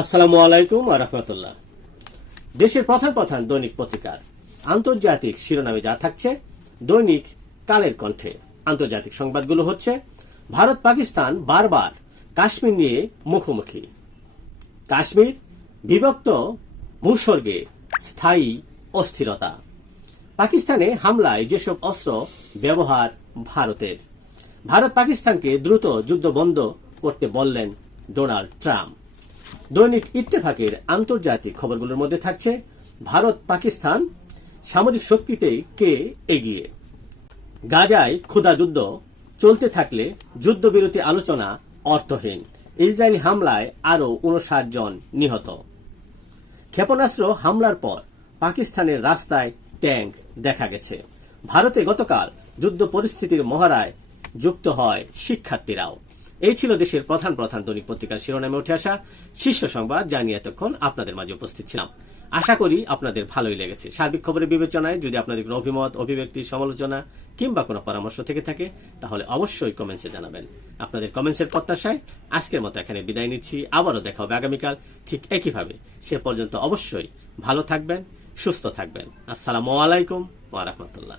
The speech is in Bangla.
আসসালামু আলাইকুম ওয়া রাহমাতুল্লাহ। দেশের প্রধান প্রধান দৈনিক পত্রিকার আন্তর্জাতিক শিরোনামে যা থাকছে, দৈনিক কালের কণ্ঠে আন্তর্জাতিক সংবাদগুলো হচ্ছে, ভারত পাকিস্তান বারবার কাশ্মীর নিয়ে মুখোমুখি, কাশ্মীর বিভক্ত ভূস্বর্গে স্থায়ী অস্থিরতা, পাকিস্তানে হামলায় যেসব অস্ত্র ব্যবহার ভারতের, ভারত পাকিস্তানকে দ্রুত যুদ্ধ বন্ধ করতে বললেন ডোনাল্ড ট্রাম্প। দৈনিক ইত্তেফাকের আন্তর্জাতিক খবরগুলোর মধ্যে থাকছে, ভারত পাকিস্তান সামরিক শক্তিতে কে এগিয়ে, গাজায় ক্ষুধা যুদ্ধ চলতে থাকলে যুদ্ধবিরতি আলোচনা অর্থহীন, ইসরায়েলি হামলায় আরও 59 জন নিহত, ক্ষেপণাস্ত্র হামলার পর পাকিস্তানের রাস্তায় ট্যাঙ্ক দেখা গেছে, ভারতে গতকাল যুদ্ধ পরিস্থিতির মহড়ায় যুক্ত হয় শিক্ষার্থীরাও। এই ছিল দেশের প্রধান প্রধান দৈনিক পত্রিকার শিরোনামে উঠে আসা শীর্ষ সংবাদ, যা নিয়ে এতক্ষণ আপনাদের মাঝে উপস্থিত ছিলাম। আশা করি আপনাদের ভালোই লেগেছে। সার্বিক খবরের বিবেচনায় যদি আপনাদের কোনো অভিমত, অভিব্যক্তি, সমালোচনা কিংবা কোনো পরামর্শ থেকে থাকে, তাহলে অবশ্যই কমেন্টসে জানাবেন। আপনাদের কমেন্টসের প্রত্যাশায় আজকের মতো এখানে বিদায় নিচ্ছি। আবারও দেখা হবে আগামীকাল ঠিক একইভাবে। সে পর্যন্ত অবশ্যই ভালো থাকবেন, সুস্থ থাকবেন। আসসালামু আলাইকুম ওয়া রাহমাতুল্লাহ।